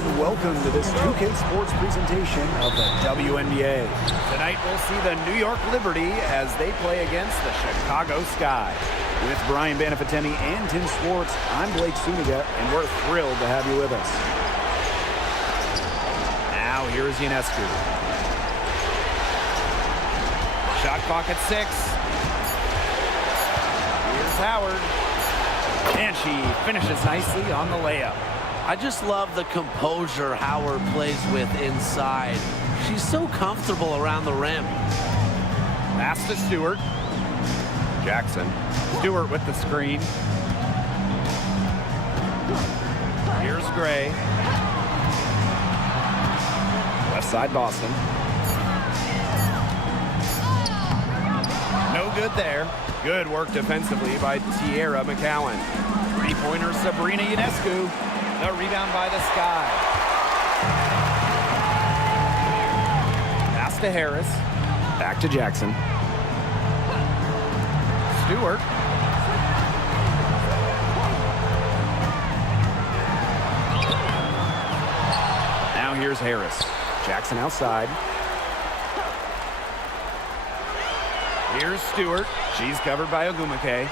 everyone. Welcome to this 2K Sports presentation of the WNBA. Tonight we'll see the New York Liberty as they play against the Chicago Sky. With Brian Banafitemi and Tim Swartz, I'm Blake Suniga, and we're thrilled to have you with us. Now here's Ionescu. Shot clock at 6. Here's Howard. And she finishes nicely on the layup. I just love the composure Howard plays with inside. She's so comfortable around the rim. Pass to Stewart. Jackson. Stewart with the screen. Here's Gray. Left side Boston. No good there. Good work defensively by Tierra McCowan. Three-pointer Sabrina Ionescu. The rebound by the Sky. Pass to Harris. Back to Jackson. Stewart. Now here's Harris. Jackson outside. Here's Stewart. She's covered by Ogumake.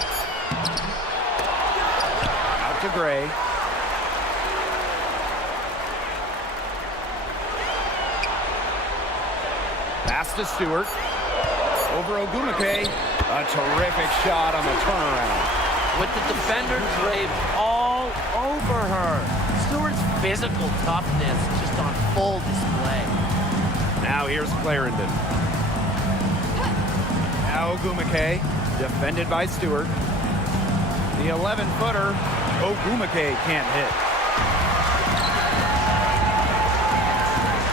Out to Gray. Pass to Stewart. Over Ogumake. A terrific shot on the turnaround. With the defender draped all over her. Stewart's physical toughness just on full display. Now here's Clarendon. Now Ogumake, defended by Stewart. The 11-footer, Ogumake can't hit.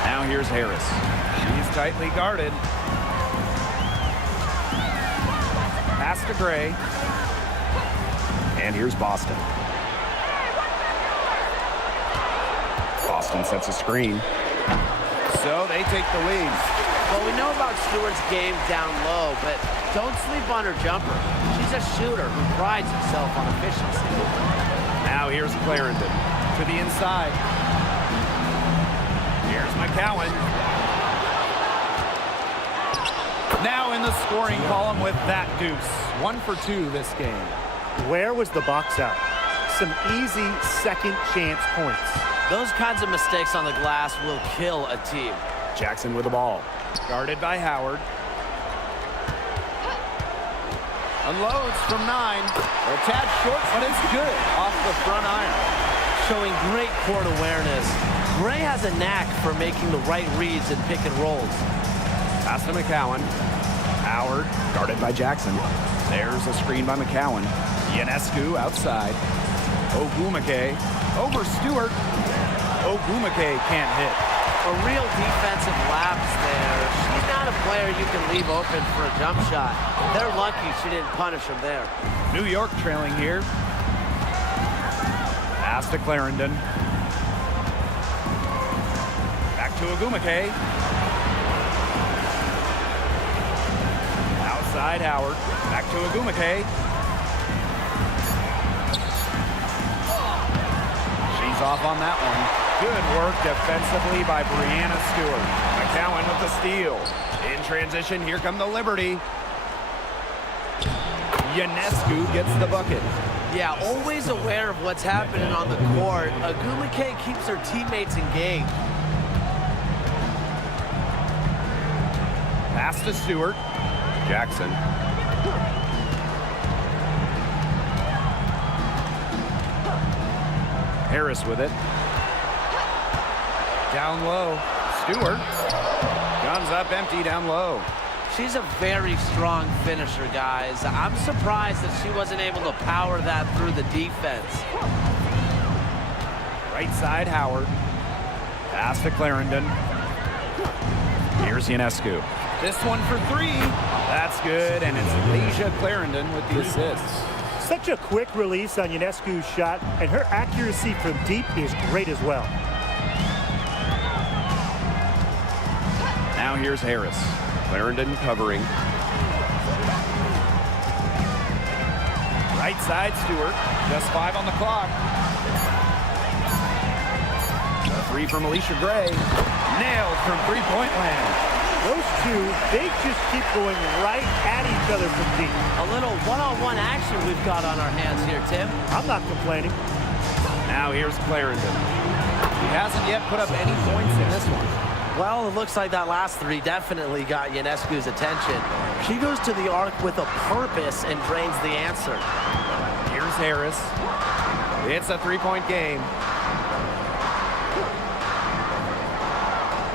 Now here's Harris. She's tightly guarded. Pass to Gray. And here's Boston. Boston sets a screen. So they take the lead. Well, we know about Stewart's game down low, but don't sleep on her jumper. She's a shooter who prides herself on efficiency. Now here's Clarendon to the inside. Here's McCowan. Now in the scoring column with that deuce. 1 for 2 this game. Where was the box out? Some easy second chance points. Those kinds of mistakes on the glass will kill a team. Jackson with the ball. Guarded by Howard. Unloads from 9. A tad short, but it's good off the front iron. Showing great court awareness. Gray has a knack for making the right reads and pick and rolls. Pass to McCowan. Howard, guarded by Jackson. There's a screen by McCowan. Ionescu outside. Ogumake over Stewart. Ogumake can't hit. A real defensive lapse there. She's not a player you can leave open for a jump shot. They're lucky she didn't punish him there. New York trailing here. Pass to Clarendon. Back to Ogumake. Outside Howard. Back to Ogumake. She's off on that one. Good work defensively by Brianna Stewart. McCowan with the steal. In transition, here come the Liberty. Ionescu gets the bucket. Yeah, always aware of what's happening on the court. Ogumake keeps her teammates engaged. Pass to Stewart. Jackson. Harris with it. Down low. Stewart. Guns up empty down low. She's a very strong finisher, guys. I'm surprised that she wasn't able to power that through the defense. Right side Howard. Pass to Clarendon. Here's Ionescu. This one for 3. That's good, and it's Leisha Clarendon with the assist. Such a quick release on Ionescu's shot, and her accuracy from deep is great as well. Now here's Harris. Clarendon covering. Right side Stewart. Just 5 on the clock. The Three from Alicia Gray. Nailed from three-point land. Those two, they just keep going right at each other from deep. A little one-on-one action we've got on our hands here, Tim. I'm not complaining. Now here's Clarendon. He hasn't yet put up any points in this one. Well, it looks like that last three definitely got Ionescu's attention. She goes to the arc with a purpose and drains the answer. Here's Harris. It's a three-point game.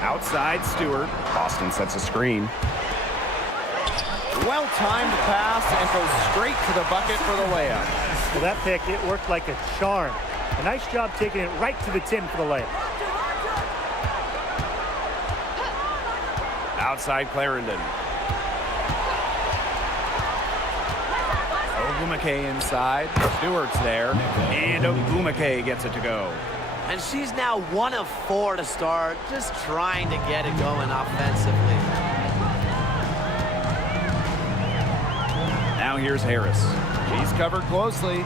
Outside Stewart. Boston sets a screen. Well-timed pass and goes straight to the bucket for the layup. Well, that pick, it worked like a charm. A nice job taking it right to the tin for the layup. Outside Clarendon. Ogwumike inside. Stewart's there. And Ogwumike gets it to go. And she's now 1 of 4 to start, just trying to get it going offensively. Now here's Harris. She's covered closely.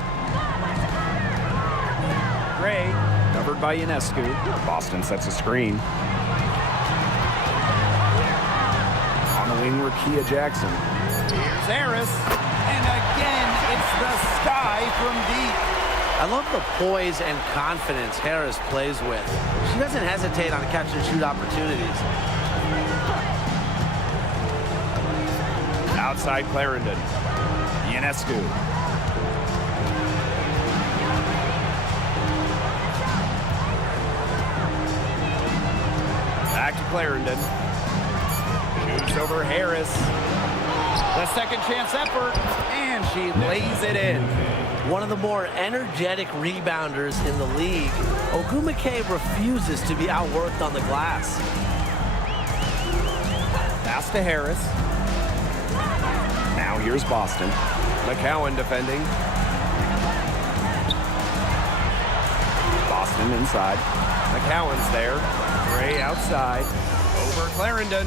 Gray, covered by Ionescu. Boston sets a screen. On the wing, Rakia Jackson. Here's Harris. And again, it's the sky from deep. I love the poise and confidence Harris plays with. She doesn't hesitate on catch-and-shoot opportunities. Outside Clarendon. Ionescu. Back to Clarendon. Shoots over Harris. The second chance effort, and she lays it in. One of the more energetic rebounders in the league, Ogwumike refuses to be outworked on the glass. Pass to Harris. Now here's Boston. McCowan defending. Boston inside. McCowan's there. Gray outside. Over Clarendon.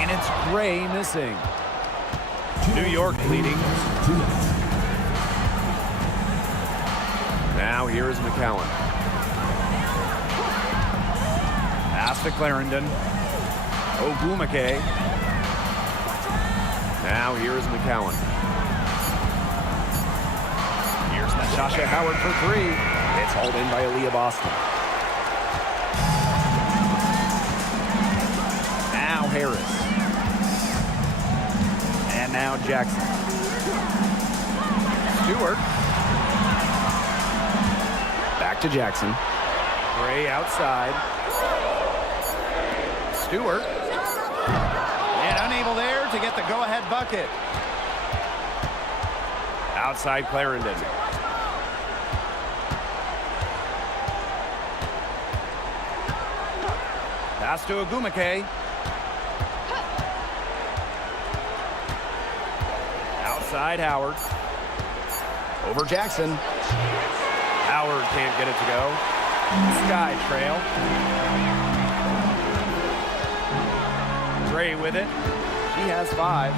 And it's Gray missing. New York leading. Now here's McCowan. Pass to Clarendon. Ogwumike. Now here's McCowan. Here's Natasha Howard for three. It's hauled in by Aaliyah Boston. Now Harris. And now Jackson. Stewart. Back to Jackson. Gray outside. Stewart. And unable there to get the go-ahead bucket. Outside Clarendon. Pass to Ogwumike. Outside Howard. Over Jackson. Howard can't get it to go. Sky trail. Gray with it. She has 5.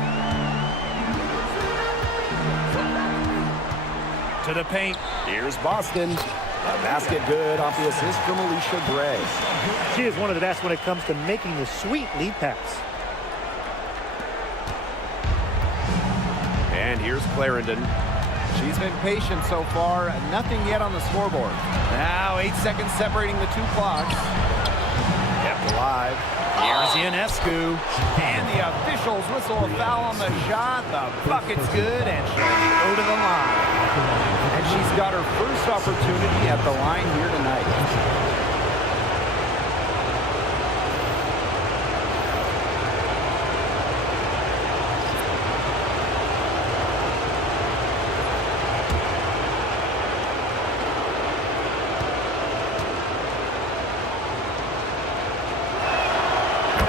To the paint. Here's Boston. A basket good off the assist from Alicia Gray. She is one of the best when it comes to making the sweet lead pass. And here's Clarendon. She's been patient so far. Nothing yet on the scoreboard. Now 8 seconds separating the two clocks. Kept alive. Here's Ionescu. And the officials whistle a foul on the shot. The bucket's good, and she'll go to the line. And she's got her first opportunity at the line here tonight.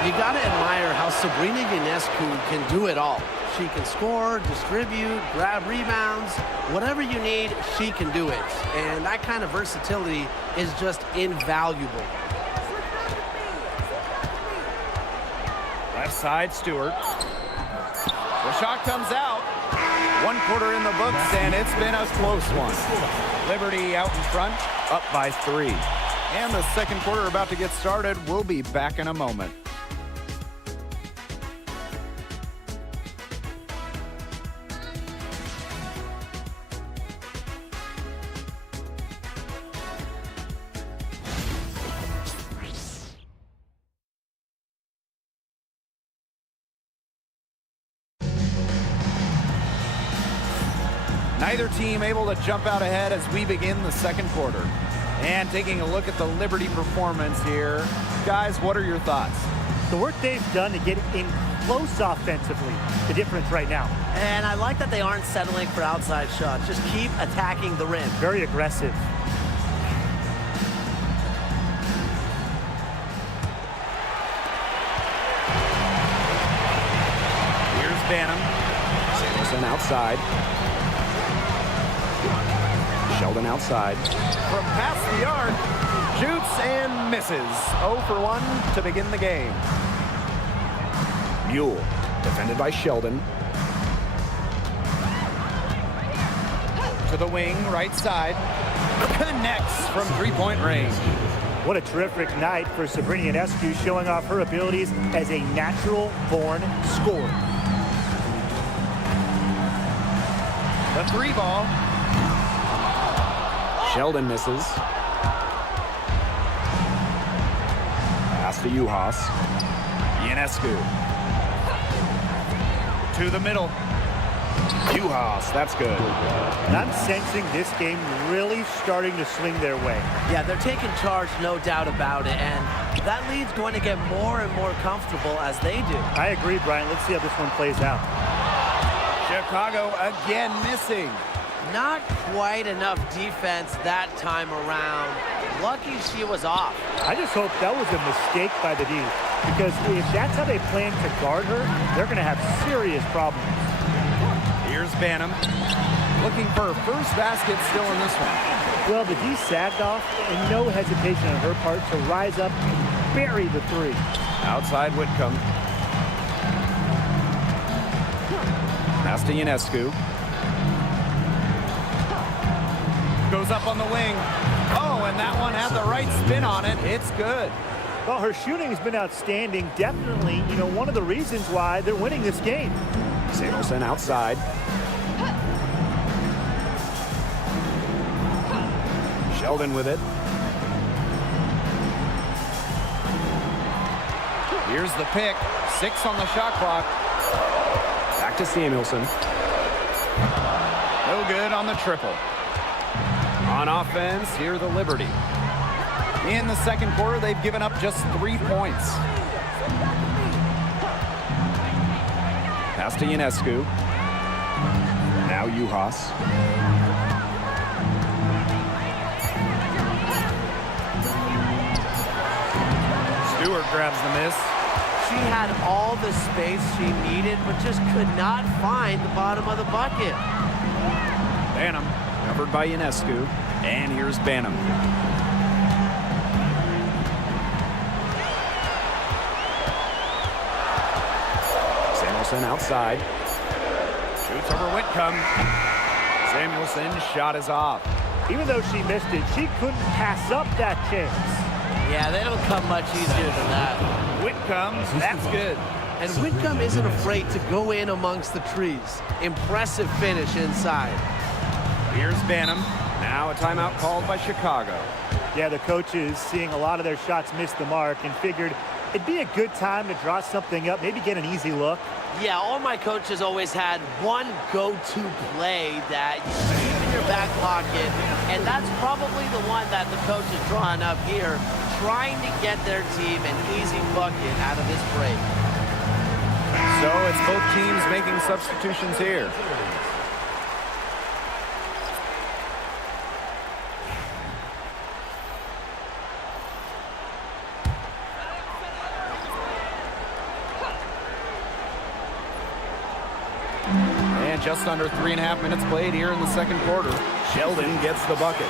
You got to admire how Sabrina Ionescu can do it all. She can score, distribute, grab rebounds. Whatever you need, she can do it. And that kind of versatility is just invaluable. Left side, Stewart. The shot comes out. 1 quarter in the books, and it's been a close one. Liberty out in front, up by 3. And the second quarter about to get started. We'll be back in a moment. Neither team able to jump out ahead as we begin the second quarter. And taking a look at the Liberty performance here. Guys, what are your thoughts? The work they've done to get in close offensively, the difference right now. And I like that they aren't settling for outside shots. Just keep attacking the rim. Very aggressive. Here's Banham. Samuelson outside. Sheldon outside. From past the arc, shoots and misses. 0 for 1 to begin the game. Mule, defended by Sheldon. To the wing, right side. Connects from three-point range. What a terrific night for Sabrina Ionescu, showing off her abilities as a natural-born scorer. The three ball. Sheldon misses. Pass to Juhas. Ionescu. To the middle. Juhas, that's good. And I'm sensing this game really starting to swing their way. Yeah, they're taking charge, no doubt about it. And that lead's going to get more and more comfortable as they do. I agree, Brian. Let's see how this one plays out. Chicago again missing. Not quite enough defense that time around. Lucky she was off. I just hope that was a mistake by the D, because if that's how they plan to guard her, they're going to have serious problems. Here's Banham. Looking for her first basket still in this one. Well, the D sagged off, and no hesitation on her part to rise up and bury the three. Outside Whitcomb. Pass to Ionescu. Goes up on the wing. Oh, and that one had the right spin on it. It's good. Well, her shooting has been outstanding. Definitely, one of the reasons why they're winning this game. Samuelson outside. Sheldon with it. Here's the pick. 6 on the shot clock. Back to Samuelson. No good on the triple. On offense, here the Liberty. In the second quarter, they've given up just 3 points. Pass to Ionescu. Now Juhas. Stewart grabs the miss. She had all the space she needed, but just could not find the bottom of the bucket. Banham, covered by Ionescu. And here's Banham. Samuelson outside. Shoots over Whitcomb. Samuelson's shot is off. Even though she missed it, she couldn't pass up that chance. Yeah, they don't come much easier than that. Whitcomb, that's good. And Whitcomb isn't afraid to go in amongst the trees. Impressive finish inside. Here's Banham. Now a timeout called by Chicago. Yeah, the coaches, seeing a lot of their shots miss the mark, and figured it'd be a good time to draw something up, maybe get an easy look. Yeah, all my coaches always had one go-to play that you keep in your back pocket, and that's probably the one that the coach is drawing up here, trying to get their team an easy bucket out of this break. So it's both teams making substitutions here. And just under 3.5 minutes played here in the second quarter. Sheldon gets the bucket.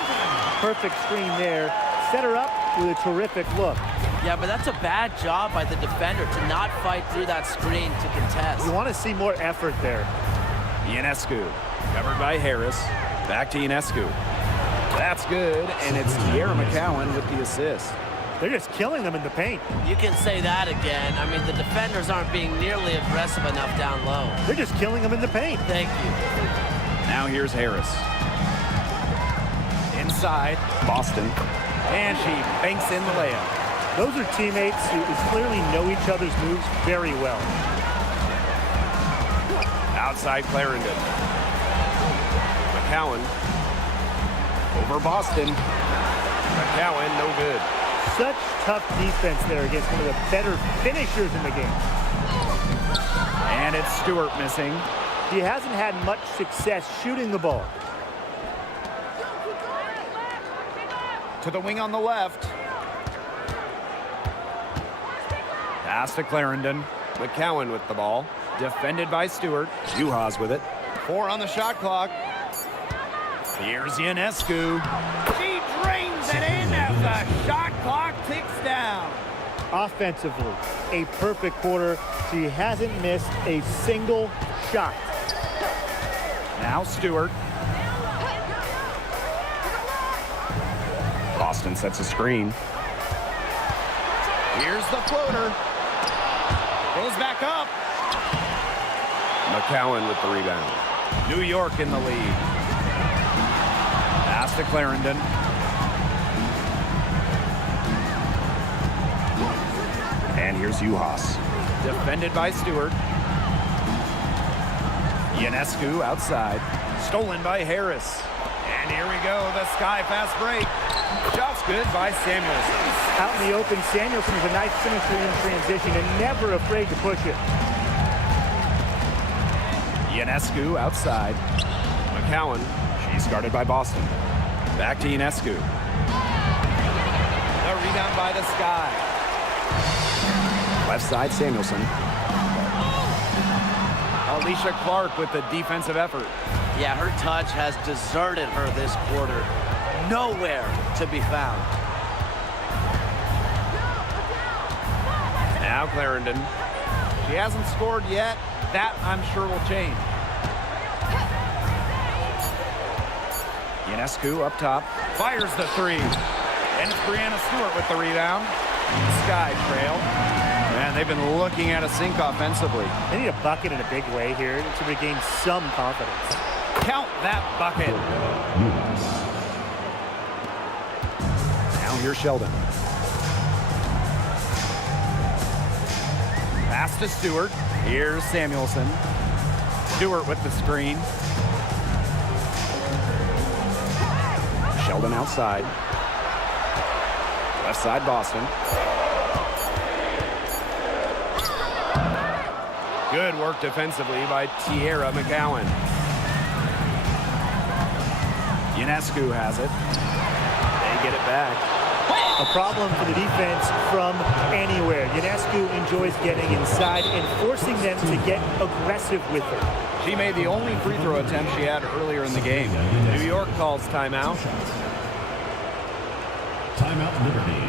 Perfect screen there. Set her up with a terrific look. Yeah, but that's a bad job by the defender to not fight through that screen to contest. You want to see more effort there. Ionescu, covered by Harris. Back to Ionescu. That's good, and it's Tierra McCowan with the assist. They're just killing them in the paint. You can say that again. I mean, the defenders aren't being nearly aggressive enough down low. They're just killing them in the paint. Thank you. Now here's Harris. Inside, Boston. And she banks in the layup. Those are teammates who clearly know each other's moves very well. Outside Clarendon. McCowan. Over Boston. McCowan, no good. Such tough defense there against one of the better finishers in the game. And it's Stewart missing. He hasn't had much success shooting the ball. To the wing on the left. Pass to Clarendon. McCowan with the ball. Defended by Stewart. Juhas with it. 4 on the shot clock. Here's Ionescu. She drains it in as the shot clock ticks down. Offensively, a perfect quarter. She hasn't missed a single shot. Now Stewart. Boston sets a screen. Here's the floater. Goes back up. McCowan with the rebound. New York in the lead. Pass to Clarendon. And here's Juhas. Defended by Stewart. Ionescu outside. Stolen by Harris. And here we go, the sky fast break. Shot's good by Samuelson. Out in the open, Samuelson is a nice finisher in transition and never afraid to push it. Ionescu outside. McCowan, she's guarded by Boston. Back to Ionescu. The rebound by the Sky. Left side, Samuelson. Alicia Clark with the defensive effort. Yeah, her touch has deserted her this quarter. Nowhere to be found. Now Clarendon. She hasn't scored yet. That, I'm sure, will change. Ionescu up top. Fires the 3. And it's Brianna Stewart with the rebound. Sky trail. Man, they've been looking at a sink offensively. They need a bucket in a big way here to regain some confidence. Count that bucket. Now here's Sheldon. Pass to Stewart. Here's Samuelson. Stewart with the screen. Sheldon outside. Left side, Boston. Good work defensively by Tierra McCowan. Ionescu has it. They get it back. A problem for the defense from anywhere. Ionescu enjoys getting inside and forcing them to get aggressive with her. She made the only free throw attempt she had earlier in the game. New York calls timeout. Timeout, Liberty.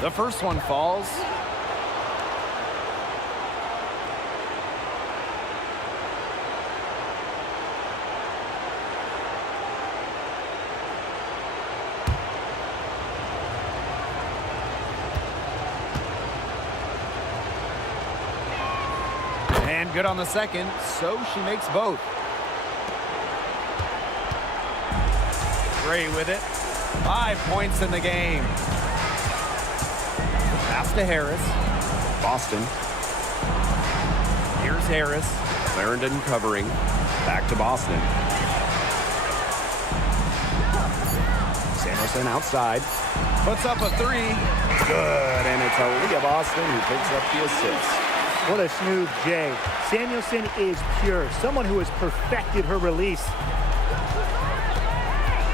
The first one falls. And good on the second, so she makes both. Gray with it. 5 points in the game. Pass to Harris. Boston. Here's Harris. Clarendon covering. Back to Boston. Samuelson outside. Puts up a 3. Good, and it's Aaliyah Boston who picks up the assist. What a smooth J. Samuelson is pure, someone who has perfected her release.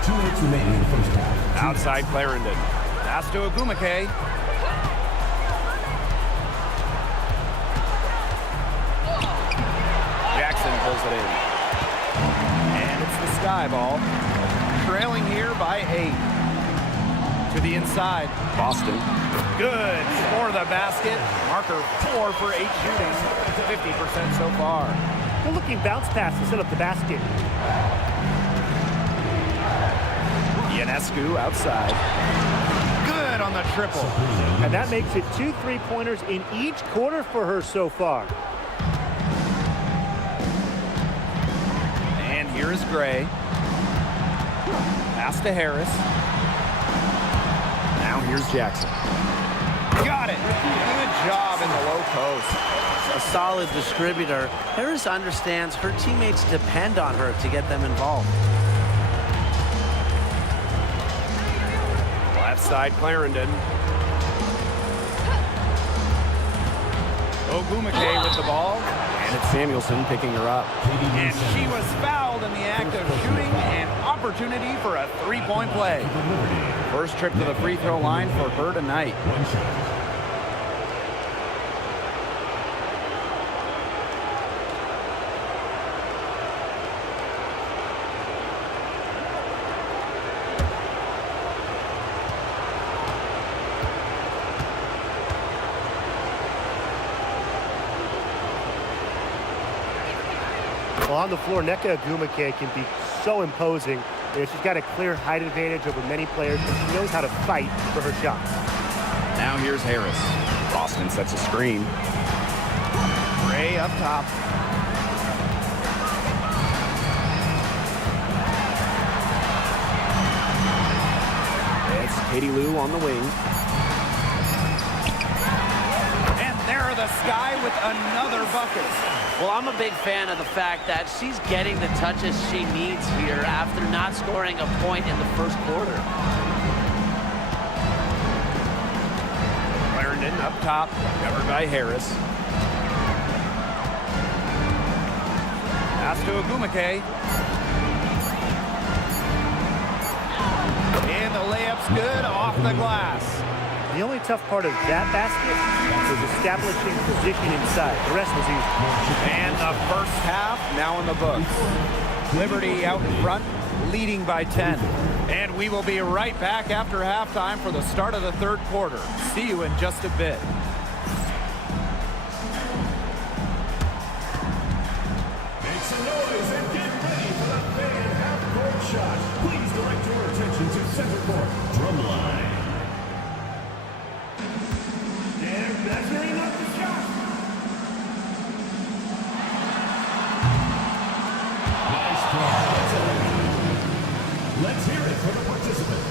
2 minutes remaining in the first half. Outside Clarendon. Pass to Agumake. Jackson pulls it in. And it's the Sky ball. Trailing here by 8. To the inside. Boston. Good for the basket. Marker 4 for 8 shooting. 50% so far. Good looking bounce pass to set up the basket. Ionescu outside. Good on the triple. And that makes it 2 3-pointers in each quarter for her so far. And here is Gray. Pass to Harris. Now here's Jackson. Got it. Good job in the low post. A solid distributor. Harris understands her teammates depend on her to get them involved. Left side Clarendon. Ogumake with the ball. And it's Samuelson picking her up. And she was fouled in the act of shooting. An opportunity for a 3-point play. First trip to the free throw line for her tonight. Well, on the floor, Nneka Agumake can be so imposing. You know, she's got a clear height advantage over many players, and she knows how to fight for her shots. Now here's Harris. Boston sets a screen. Gray up top. It's Katie Lou on the wing. And there the Sky with another bucket. Well, I'm a big fan of the fact that she's getting the touches she needs here after not scoring a point in the first quarter. Clarendon up top, covered by Harris. Pass to Agumake. And the layup's good off the glass. The only tough part of that basket was establishing position inside. The rest was easy. And the first half now in the books. Liberty out in front, leading by 10. And we will be right back after halftime for the start of the third quarter. See you in just a bit. Make some noise and get ready for the fan half-court shot. Please direct your attention to center court. Drumline. They're measuring up the shot. Nice try. Let's hear it for the participants.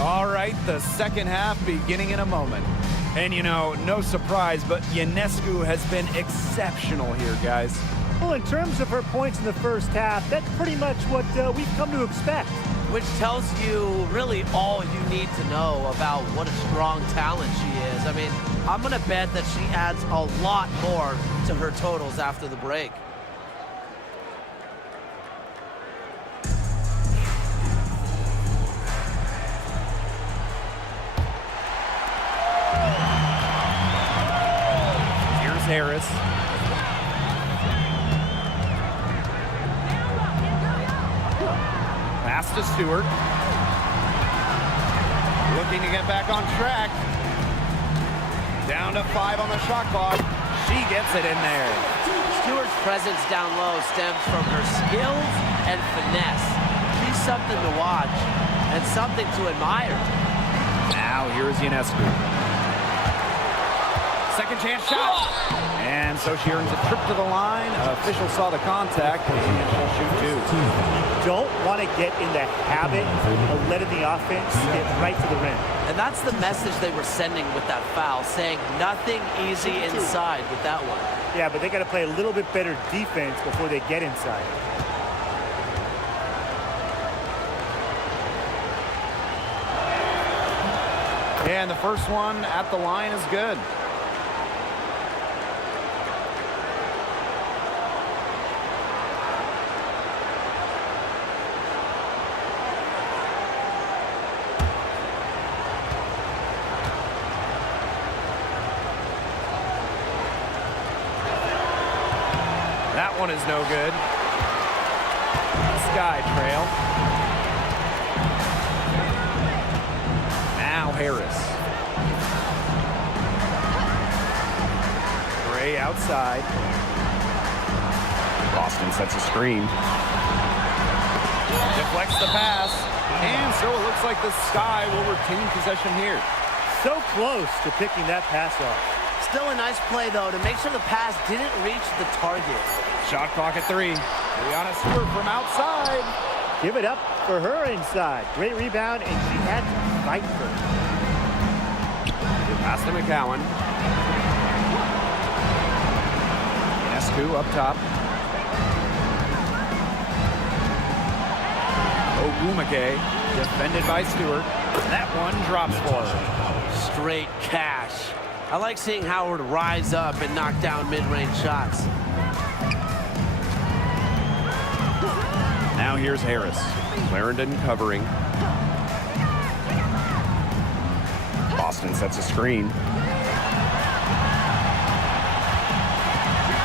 All right, the second half beginning in a moment. And you know, no surprise, but Ionescu has been exceptional here, guys. Well, in terms of her points in the first half, that's pretty much what we've come to expect. Which tells you really all you need to know about what a strong talent she is. I mean, I'm going to bet that she adds a lot more to her totals after the break. Here's Harris. to Stewart. Looking to get back on track. Down to 5 on the shot clock. She gets it in there. Stewart's presence down low stems from her skills and finesse. She's something to watch and something to admire. Now here's Ionescu. Second chance shot. And so she earns a trip to the line. Official saw the contact, and she'll shoot two. You don't want to get in the habit of letting the offense get right to the rim. And that's the message they were sending with that foul, saying nothing easy inside with that one. Yeah, but they got to play a little bit better defense before they get inside. And the first one at the line is good. That one is no good. Sky trail. Now Harris. Gray outside. Boston sets a screen. Deflects the pass. And so it looks like the Sky will retain possession here. So close to picking that pass off. Still a nice play, though, to make sure the pass didn't reach the target. Shot clock at 3. Brianna Stewart from outside. Give it up for her inside. Great rebound, and she had to fight for it. Pass to McCowan. Ionescu up top. Ogumake defended by Stewart. That one drops for her. Straight cash. I like seeing Howard rise up and knock down mid-range shots. Now here's Harris. Clarendon covering. Boston sets a screen.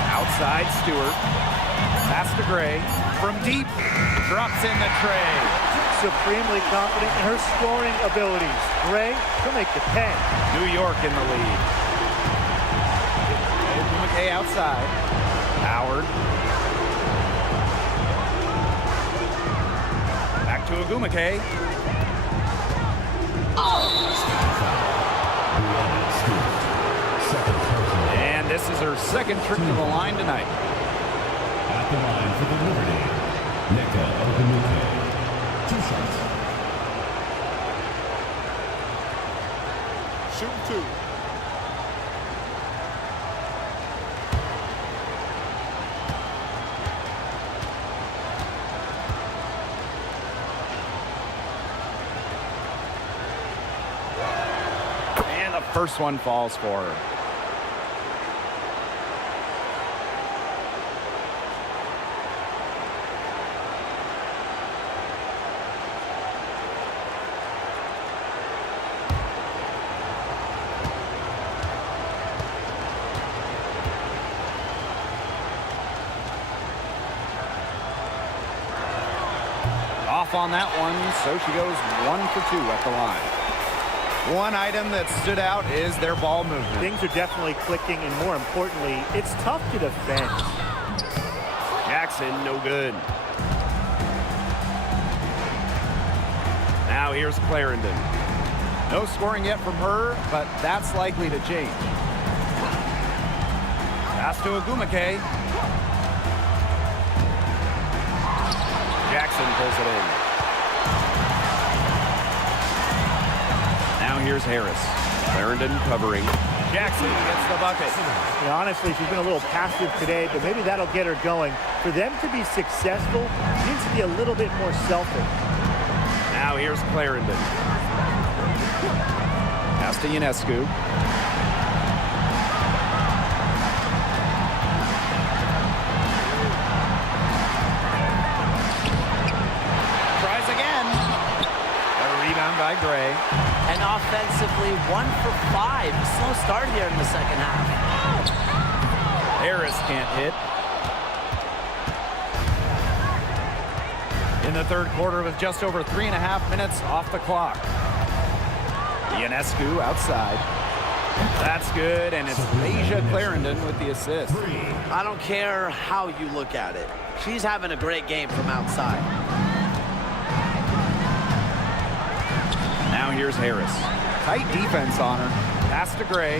Outside Stewart. Pass to Gray. From deep. Drops in the tray. Supremely confident in her scoring abilities. Gray, she'll make the 10. New York in the lead. Ogumake outside. Howard. Back to Ogumake. And this is her second trip to the line tonight. At the line for the Liberty, Nneka Ogumake. 2 shots. Shoot 2. And the first one falls for her. Off on that one, so she goes 1 for 2 at the line. One item that stood out is their ball movement. Things are definitely clicking, and more importantly, it's tough to defend. Jackson, no good. Now here's Clarendon. No scoring yet from her, but that's likely to change. Pass to Ogumake. Jackson pulls it in. Now here's Harris. Clarendon covering. Jackson gets the bucket. You know, honestly, she's been a little passive today, but maybe that'll get her going. For them to be successful, she needs to be a little bit more selfish. Now here's Clarendon. Pass to Ionescu. Tries again. A rebound by Gray. And offensively, 1 for 5. Slow start here in the second half. Harris can't hit. the third quarter with just over 3.5 minutes off the clock. Ionescu outside. That's good, and it's Asia Clarendon with the assist. I don't care how you look at it. She's having a great game from outside. Now here's Harris. Tight defense on her. Pass to Gray.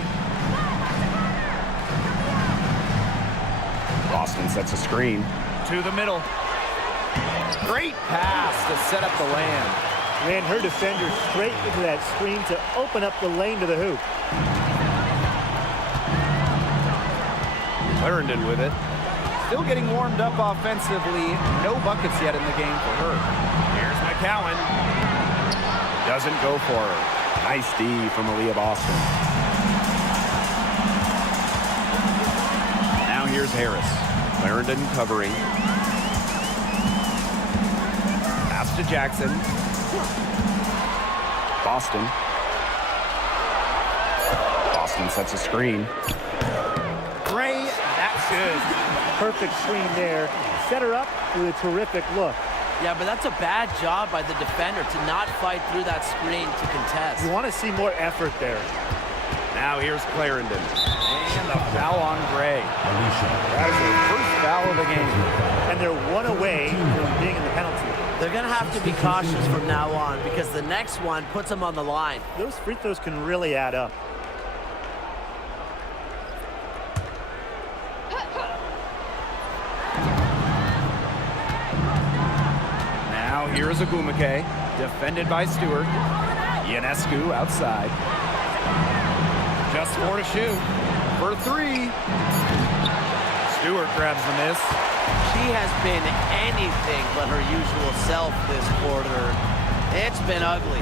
Boston sets a screen. To the middle. Great pass to set up the land. Ran her defender straight into that screen to open up the lane to the hoop. Clarendon with it. Still getting warmed up offensively. No buckets yet in the game for her. Here's McCowan. Doesn't go for her. Nice D from Aaliyah Boston. Now here's Harris. Clarendon covering. Pass to Jackson. Boston. Boston sets a screen. Gray, that's good. Perfect screen there. Set her up with a terrific look. Yeah, but that's a bad job by the defender to not fight through that screen to contest. You want to see more effort there. Now here's Clarendon. And the foul on Gray. That is her first foul of the game. And they're one away from being in the penalty. They're going to have to be cautious from now on because the next one puts them on the line. Those free throws can really add up. Now here's Agumake, defended by Stewart. Ionescu outside. Just 4 to shoot. For 3. Stewart grabs the miss. She has been anything but her usual self this quarter. It's been ugly.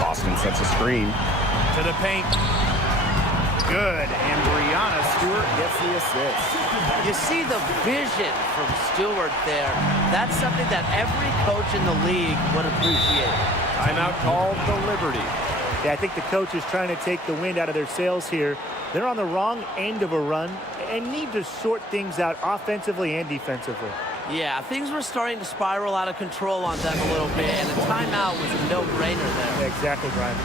Boston sets a screen. To the paint. Good, and Brianna Stewart gets the assist. You see the vision from Stewart there. That's something that every coach in the league would appreciate. Timeout called the Liberty. Yeah, I think the coach is trying to take the wind out of their sails here. They're on the wrong end of a run and need to sort things out offensively and defensively. Yeah, things were starting to spiral out of control on them a little bit, and a timeout was a no-brainer there. Yeah, exactly, Brian.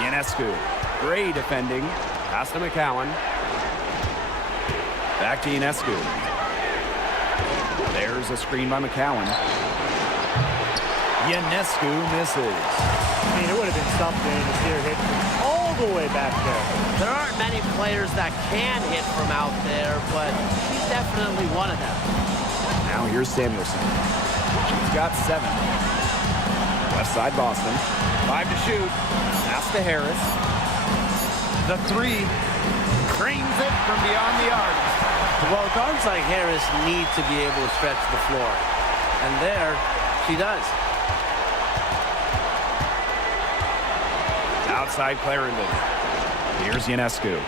Ionescu. Gray defending. Pass to McCowan. Back to Ionescu. There's a screen by McCowan. Ionescu misses. I mean, it would have been something to see her hit all the way back there. There aren't many players that can hit from out there, but she's definitely one of them. Now here's Samuelson. She's got 7. Left side Boston. 5 to shoot. Pass to Harris. The 3. Trains it from beyond the arc. Well, guards like Harris need to be able to stretch the floor. And there, she does. Outside Clarendon. Here's Ionescu.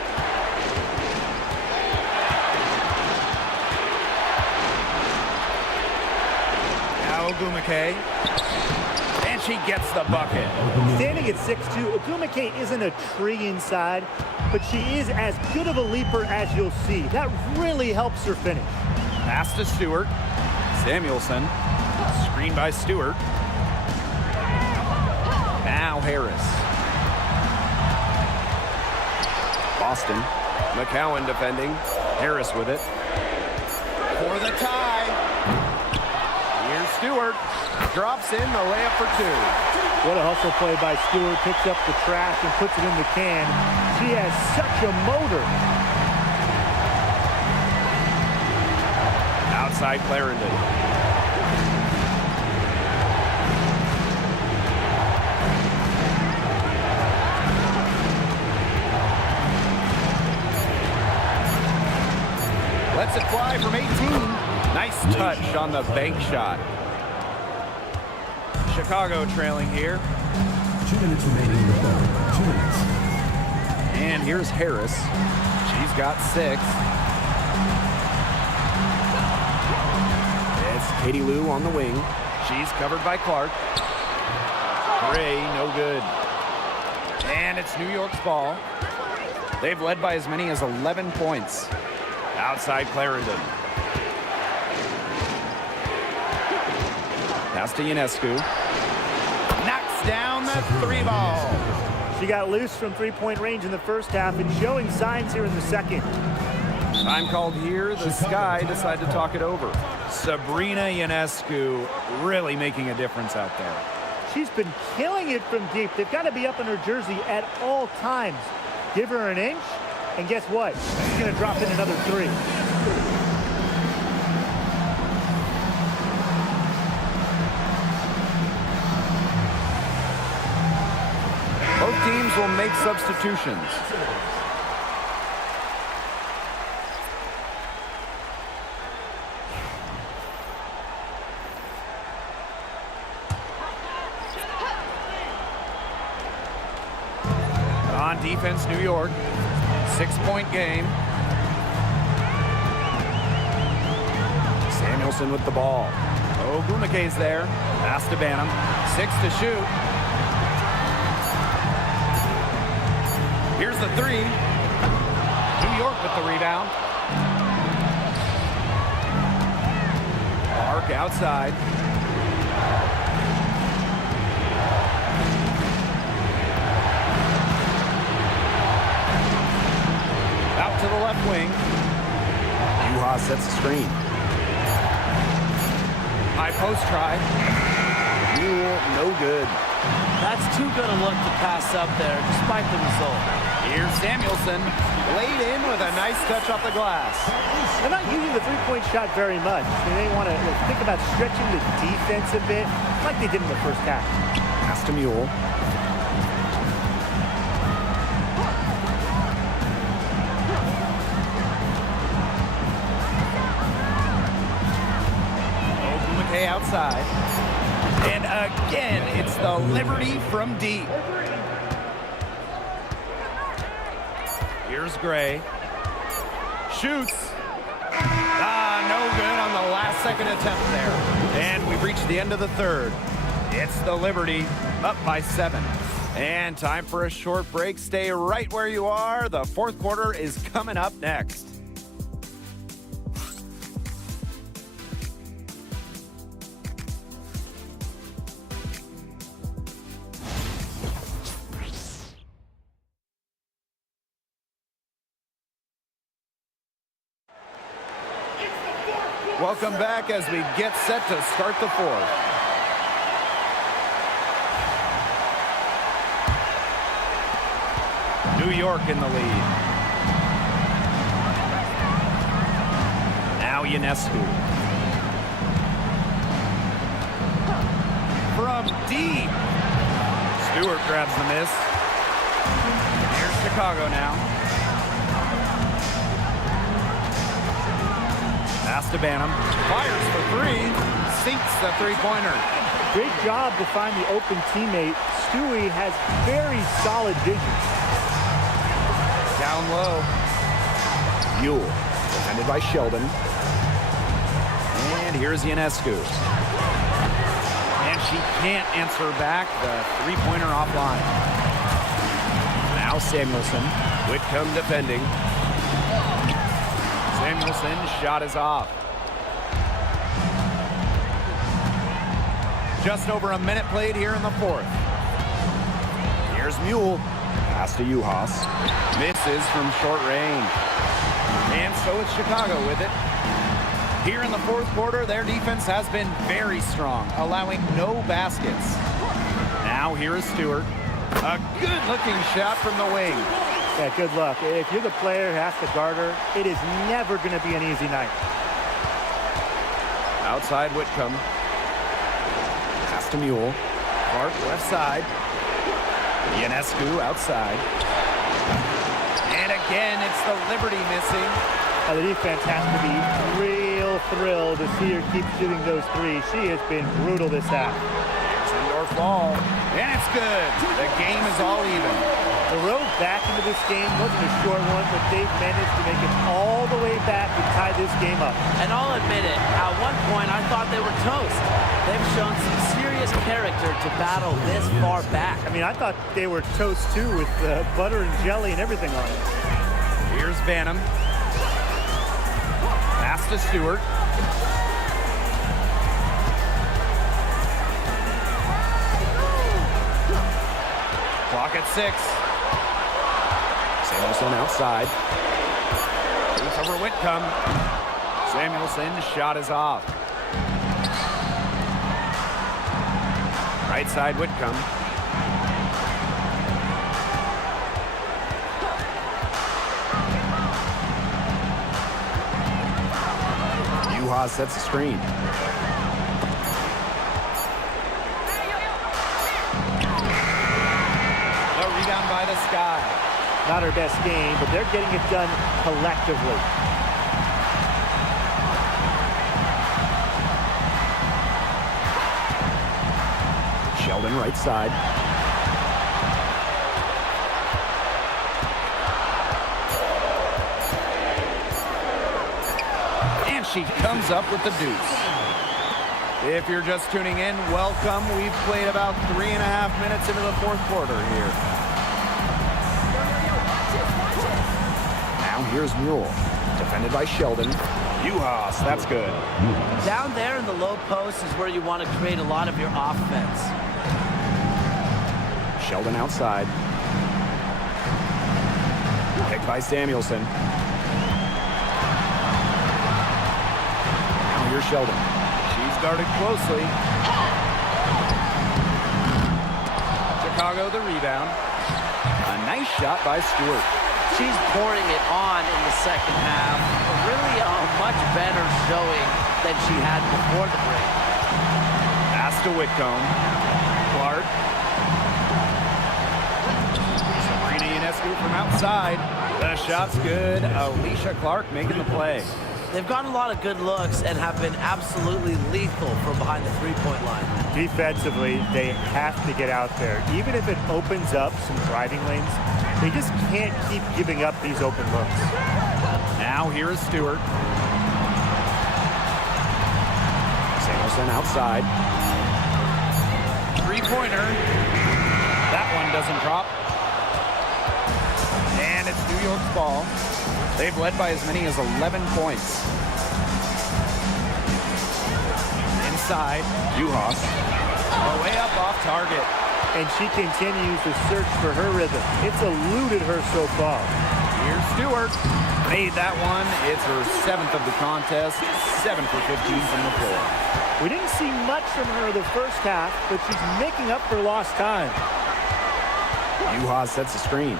Now Agumake. And she gets the bucket. Standing at 6'2", Agumake isn't a tree inside, but she is as good of a leaper as you'll see. That really helps her finish. Pass to Stewart. Samuelson. Screen by Stewart. Now Harris. Boston. McCowan defending. Harris with it. For the tie. Here's Stewart. Drops in the layup for 2. What a hustle play by Stewart. Picks up the trash and puts it in the can. She has such a motor. Outside Clarendon. Lets it fly from 18. Nice touch on the bank shot. Chicago trailing here. 2 minutes remaining in the quarter. 2 minutes. And here's Harris. She's got 6. It's Katie Lou on the wing. She's covered by Clark. Gray, no good. And it's New York's ball. They've led by as many as 11 points. Outside Clarendon. Pass to Ionescu. Knocks down the 3 ball. She got loose from three-point range in the first half and showing signs here in the second. Time called here. The Sky decide to talk it over. Sabrina Ionescu really making a difference out there. She's been killing it from deep. They've got to be up in her jersey at all times. Give her an inch, and guess what? She's going to drop in another 3. Both teams will make substitutions. On defense, New York. 6-point game. Samuelson with the ball. Ogunmake's there. Pass to Banham. 6 to shoot. Here's the 3. New York with the rebound. Clark outside. Out to the left wing. Juha sets the screen. High post try. Mule, no good. That's too good a look to pass up there, despite the result. Here's Samuelson, laid in with a nice touch off the glass. They're not using the three-point shot very much. They want to think about stretching the defense a bit, like they did in the first half. Pass to Mule. Ogunmake outside. And again, it's the Liberty from deep. Here's Gray. Shoots. No good on the last second attempt there. And we've reached the end of the third. It's the Liberty up by 7. And time for a short break. Stay right where you are. The fourth quarter is coming up next. Welcome back as we get set to start the fourth. New York in the lead. Now Ionescu. From deep. Stewart grabs the miss. Here's Chicago now. Pass to Banham. Fires for 3. Sinks the three-pointer. Great job to find the open teammate. Stewie has very solid vision. Down low. Mule. Defended by Sheldon. And here's Ionescu. And she can't answer back the three-pointer offline. Now Samuelson. Whitcomb defending. Samuelson's shot is off. Just over a minute played here in the fourth. Here's Mule. Pass to Juhas. Misses from short range. And so it's Chicago with it. Here in the fourth quarter, their defense has been very strong, allowing no baskets. Now here is Stewart. A good-looking shot from the wing. Yeah, good luck. If you're the player who has to guard her, it is never going to be an easy night. Outside Whitcomb. Pass to Mule. Clark left side. Ionescu outside. And again, it's the Liberty missing. The defense has to be real thrill to see her keep shooting those threes. She has been brutal this half. Here's indoor ball, and it's good. The game is all even. The road back into this game wasn't a short one, but they've managed to make it all the way back and tie this game up. And I'll admit it, at one point I thought they were toast. They've shown some serious character to battle this far back. I mean, I thought they were toast too with butter and jelly and everything on it. Here's Banham. Pass to Stewart. Clock at 6. Samuelson outside. Boots over Whitcomb. Samuelson's shot is off. Right side Whitcomb. Yuha sets the screen. The rebound by the Sky. Not her best game, but they're getting it done collectively. Sheldon right side. And she comes up with the deuce. If you're just tuning in, welcome. We've played about 3.5 minutes into the fourth quarter here. Now here's Mule. Defended by Sheldon. Uhas, that's good. Down there in the low post is where you want to create a lot of your offense. Sheldon outside. Picked by Samuelson. Now here's Sheldon. She's guarded closely. Chicago the rebound. A nice shot by Stewart. She's pouring it on in the second half. Really a much better showing than she had before the break. Pass to Whitcomb. Clark. Sabrina Ionescu from outside. The shot's good. Alicia Clark making the play. They've gotten a lot of good looks and have been absolutely lethal from behind the three-point line. Defensively, they have to get out there. Even if it opens up some driving lanes, they just can't keep giving up these open looks. Now here is Stewart. Samuelson outside. Three-pointer. That one doesn't drop. And it's New York's ball. They've led by as many as 11 points. Inside, Uhas. Way up off target. And she continues to search for her rhythm. It's eluded her so far. Here's Stewart. Made that one. It's her 7th of the contest. 7 for 15 from the floor. We didn't see much from her the first half, but she's making up for lost time. Uhas sets the screen.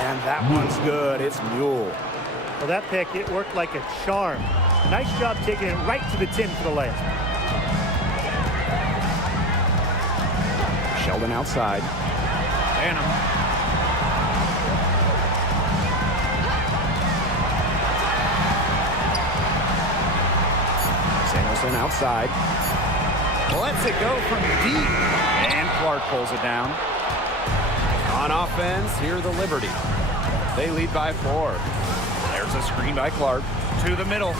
And that one's good. It's Mule. Well, that pick, it worked like a charm. Nice job taking it right to the tin for the layup. Sheldon outside. Banham. Samuelson outside. Lets it go from deep. And Clark pulls it down. On offense, here the Liberty. They lead by 4. There's a screen by Clark. To the middle.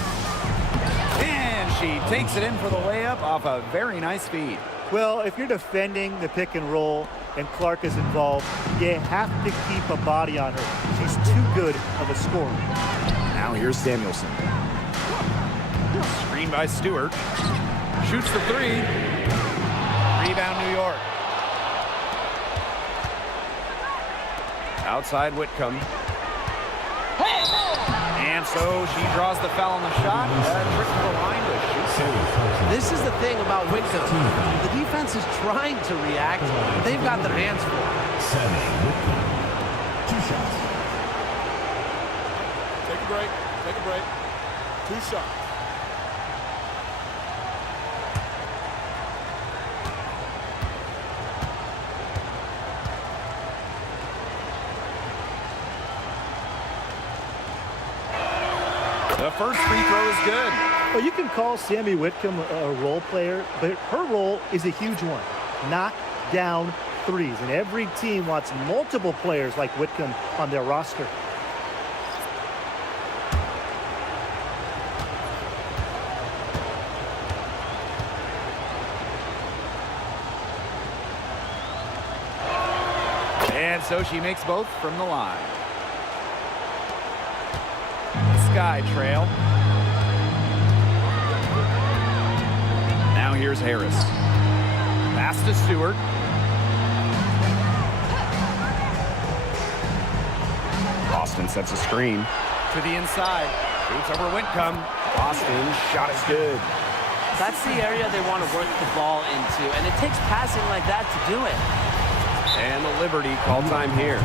And she takes it in for the layup off a very nice feed. Well, if you're defending the pick and roll and Clark is involved, you have to keep a body on her. She's too good of a scorer. Now here's Samuelson. Screen by Stewart. Shoots the 3. Rebound New York. Outside Whitcomb. And so she draws the foul on the shot. Trick to the line to shoot. This is the thing about Whitcomb. The defense is trying to react. They've got their hands full. Sammy Whitcomb. 2 shots. Take a break. Take a break. 2 shots. The first free throw is good. Well, you can call Sammy Whitcomb a role player, but her role is a huge one. Knock down threes. And every team wants multiple players like Whitcomb on their roster. And so she makes both from the line. The Sky trail. Now here's Harris. Pass to Stewart. Boston sets a screen. To the inside. Shoots over Whitcomb. Boston's shot is good. That's the area they want to work the ball into, and it takes passing like that to do it. And the Liberty call time here.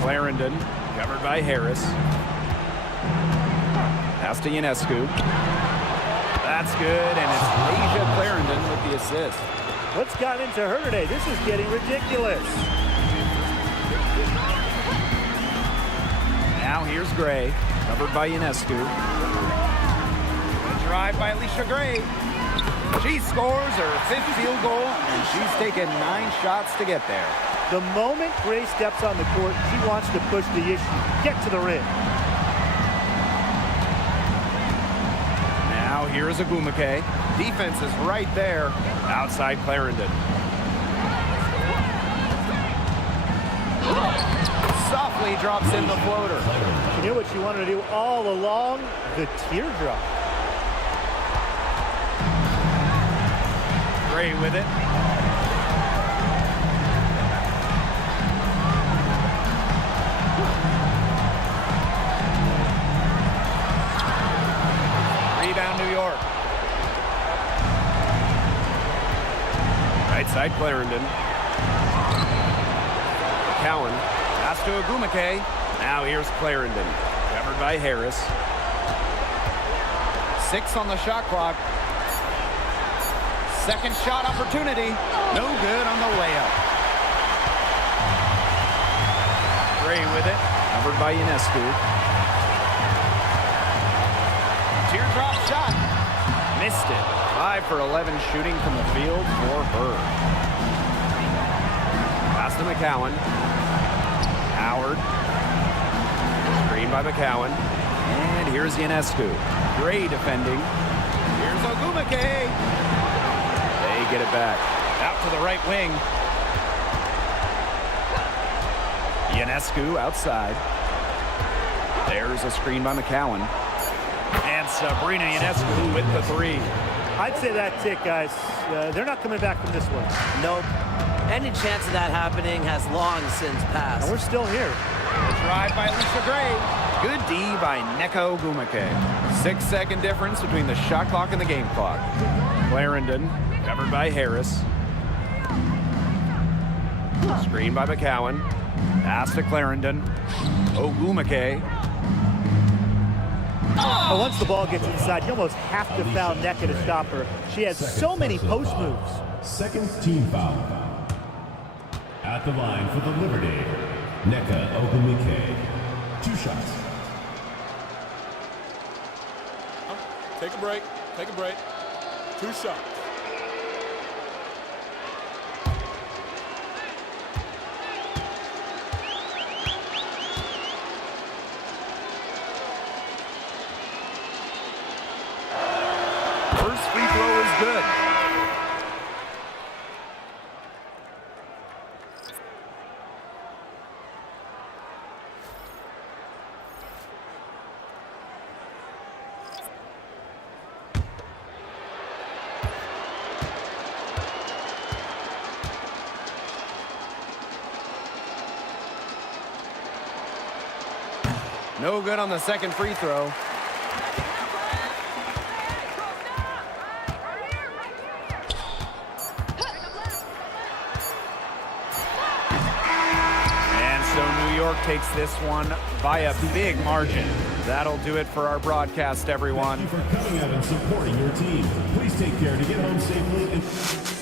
Clarendon, covered by Harris. Pass to Ionescu. That's good, and it's Leisha Clarendon with the assist. What's got into her today? This is getting ridiculous. Now here's Gray, covered by Ionescu. A drive by Alicia Gray. She scores her fifth field goal, and she's taken 9 shots to get there. The moment Gray steps on the court, she wants to push the issue, get to the rim. Now here's Agumake. Defense is right there. Outside Clarendon. Softly drops in the floater. She knew what she wanted to do all along, the teardrop. Gray with it. Rebound New York. Right side Clarendon. Cowan. Pass to Agumake. Now here's Clarendon. Covered by Harris. 6 on the shot clock. Second shot opportunity. No good on the layup. Gray with it. Covered by Ionescu. Teardrop shot. Missed it. 5 for 11 shooting from the field for her. Pass to McCowan. Howard. Screen by McCowan. And here's Ionescu. Gray defending. Here's Agumake. They get it back. Out to the right wing. Ionescu outside. There's a screen by McCowan. And Sabrina Ionescu with the 3. I'd say that's it, guys. They're not coming back from this one. Nope. Any chance of that happening has long since passed. And we're still here. Drive by Alicia Gray. Good D by Neko Agumake. 6-second difference between the shot clock and the game clock. Clarendon, covered by Harris. Screen by McCowan. Pass to Clarendon. Agumake. But once the ball gets inside, you almost have to foul Nneka to stop her. She has so many post moves. Second team foul. At the line for the Liberty, Nneka Ogumike. 2 shots. Take a break. Take a break. 2 shots. First free throw is good. No good on the second free throw. And so New York takes this one by a big margin. That'll do it for our broadcast, everyone. Thank you for coming out and supporting your team. Please take care to get home safely.